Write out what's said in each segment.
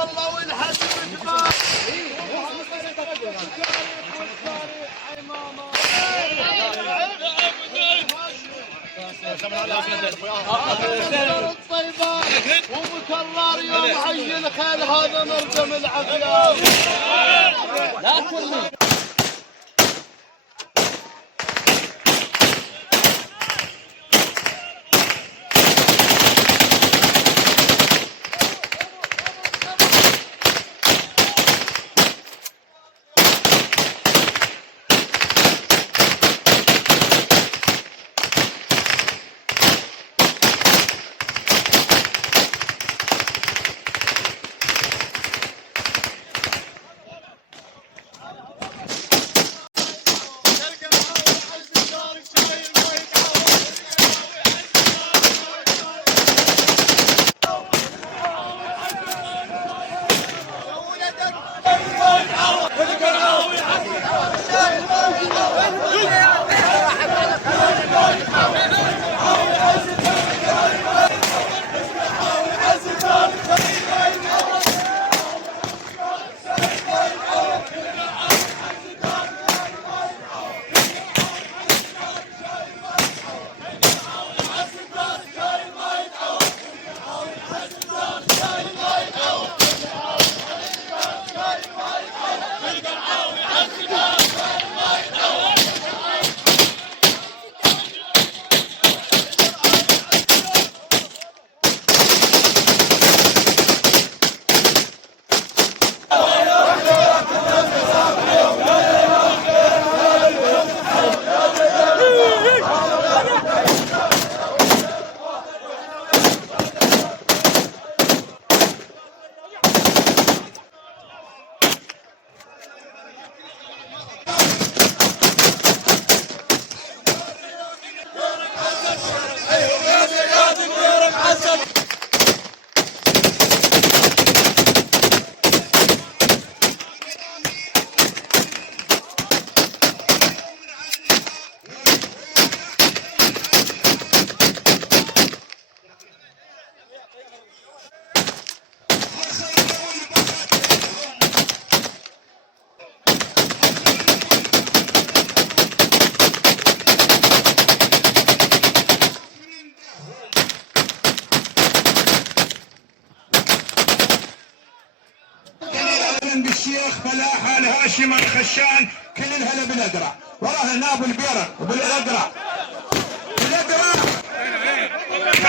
والله والحسب كبار. الطيبات ومكرر يوم حي الخيل هذا نرجم العافيه. لا تكلم. بالشيخ فلاحه الهاشم الخشان كل الهلا بالأقرع وراه ناب البيرق وبالأقرع بالأقرع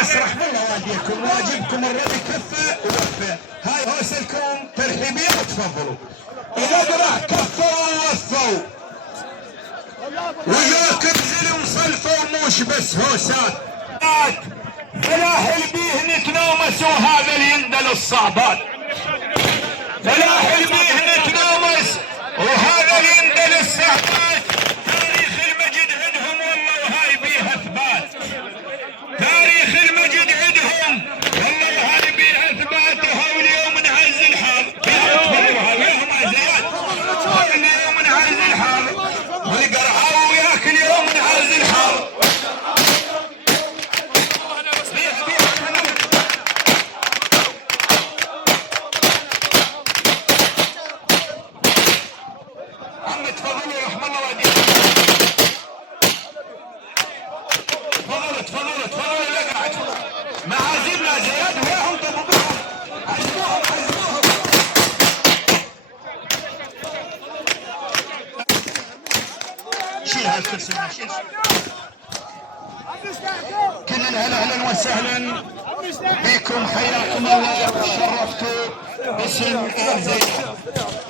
مسرح بالله واديكم واجبكم الربي كفه ووفه. هاي هوسلكم ترحيبيه وتفضلوا. الأقرع كفوا ووفوا وياكم زلم صلفوا موش بس هوسات. فلاح البيه نتنامس وهذا اللي يندل الصعبات. فلاح البيه نتنامس وهذا اللي يندل الصعبات. تاريخ المجد عندهم والله وهاي بيها اثبات. تاريخ المجد عندهم والله وهاي بيها اثبات. وهو اليوم نعز الحال. اليوم نعز الحال والقرعه وياك اليوم نعز الحال. تفضلوا رحم الله واديكم. تفضلوا الأقرع. معازيمنا زياد وياهم ضبطوهم. عزموهم. شيل هالكرسي شيل. كل اهلا وسهلا بكم، حياكم الله وشرفتوا باسم آل زينب.